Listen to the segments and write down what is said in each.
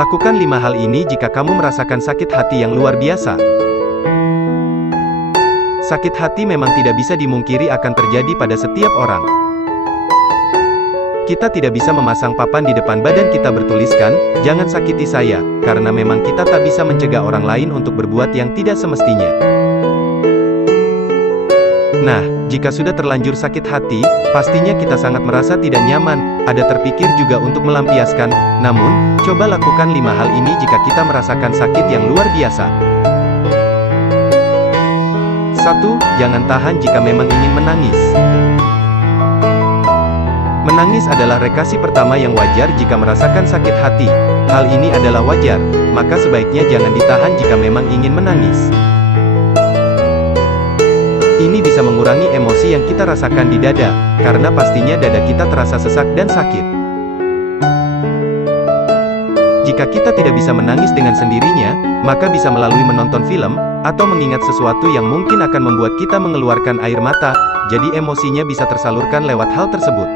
Lakukan 5 hal ini jika kamu merasakan sakit hati yang luar biasa. Sakit hati memang tidak bisa dimungkiri akan terjadi pada setiap orang. Kita tidak bisa memasang papan di depan badan kita bertuliskan, "Jangan sakiti saya," karena memang kita tak bisa mencegah orang lain untuk berbuat yang tidak semestinya. Nah, jika sudah terlanjur sakit hati, pastinya kita sangat merasa tidak nyaman, ada terpikir juga untuk melampiaskan. Namun, coba lakukan 5 hal ini jika kita merasakan sakit yang luar biasa. 1. Jangan tahan jika memang ingin menangis. Menangis adalah reaksi pertama yang wajar jika merasakan sakit hati. Hal ini adalah wajar, maka sebaiknya jangan ditahan jika memang ingin menangis. Ini bisa mengurangi emosi yang kita rasakan di dada, karena pastinya dada kita terasa sesak dan sakit. Jika kita tidak bisa menangis dengan sendirinya, maka bisa melalui menonton film, atau mengingat sesuatu yang mungkin akan membuat kita mengeluarkan air mata, jadi emosinya bisa tersalurkan lewat hal tersebut.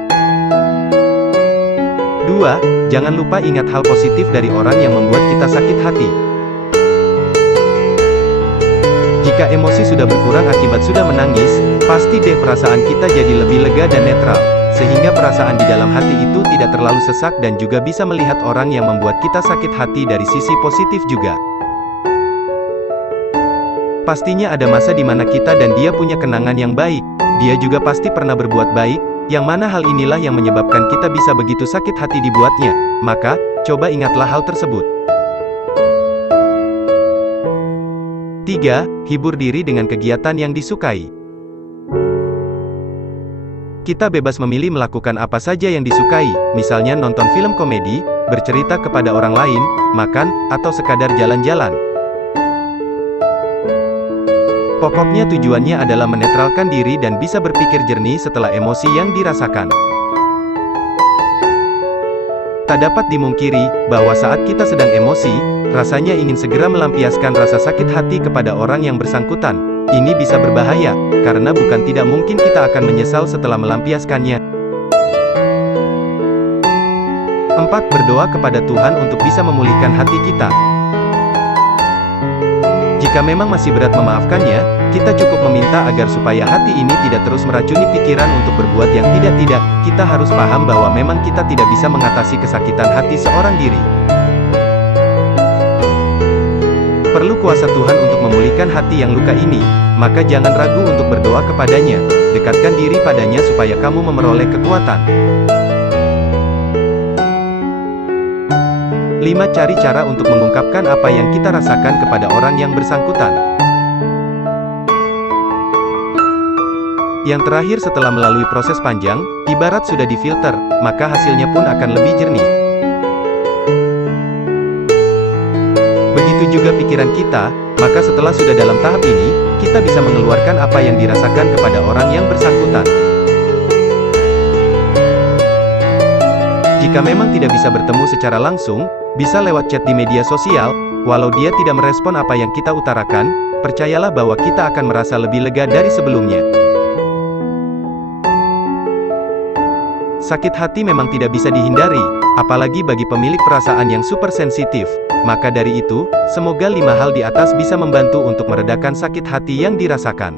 2. Jangan lupa ingat hal positif dari orang yang membuat kita sakit hati. Jika emosi sudah berkurang akibat sudah menangis, pasti deh perasaan kita jadi lebih lega dan netral, sehingga perasaan di dalam hati itu tidak terlalu sesak dan juga bisa melihat orang yang membuat kita sakit hati dari sisi positif juga. Pastinya ada masa di mana kita dan dia punya kenangan yang baik, dia juga pasti pernah berbuat baik, yang mana hal inilah yang menyebabkan kita bisa begitu sakit hati dibuatnya, maka, coba ingatlah hal tersebut. 3. Hibur diri dengan kegiatan yang disukai. Kita bebas memilih melakukan apa saja yang disukai, misalnya nonton film komedi, bercerita kepada orang lain, makan, atau sekadar jalan-jalan. Pokoknya tujuannya adalah menetralkan diri dan bisa berpikir jernih setelah emosi yang dirasakan. Tak dapat dimungkiri, bahwa saat kita sedang emosi, rasanya ingin segera melampiaskan rasa sakit hati kepada orang yang bersangkutan. Ini bisa berbahaya, karena bukan tidak mungkin kita akan menyesal setelah melampiaskannya. 4. Berdoa kepada Tuhan untuk bisa memulihkan hati kita. Jika memang masih berat memaafkannya, kita cukup meminta agar supaya hati ini tidak terus meracuni pikiran untuk berbuat yang tidak-tidak. Kita harus paham bahwa memang kita tidak bisa mengatasi kesakitan hati seorang diri. Perlu kuasa Tuhan untuk memulihkan hati yang luka ini, maka jangan ragu untuk berdoa kepadanya, dekatkan diri padanya supaya kamu memperoleh kekuatan. 5. Cari cara untuk mengungkapkan apa yang kita rasakan kepada orang yang bersangkutan. Yang terakhir setelah melalui proses panjang, ibarat sudah difilter, maka hasilnya pun akan lebih jernih. Begitu juga pikiran kita, maka setelah sudah dalam tahap ini, kita bisa mengeluarkan apa yang dirasakan kepada orang yang bersangkutan. Jika memang tidak bisa bertemu secara langsung, bisa lewat chat di media sosial, walau dia tidak merespon apa yang kita utarakan, percayalah bahwa kita akan merasa lebih lega dari sebelumnya. Sakit hati memang tidak bisa dihindari, apalagi bagi pemilik perasaan yang super sensitif. Maka dari itu, semoga 5 hal di atas bisa membantu untuk meredakan sakit hati yang dirasakan.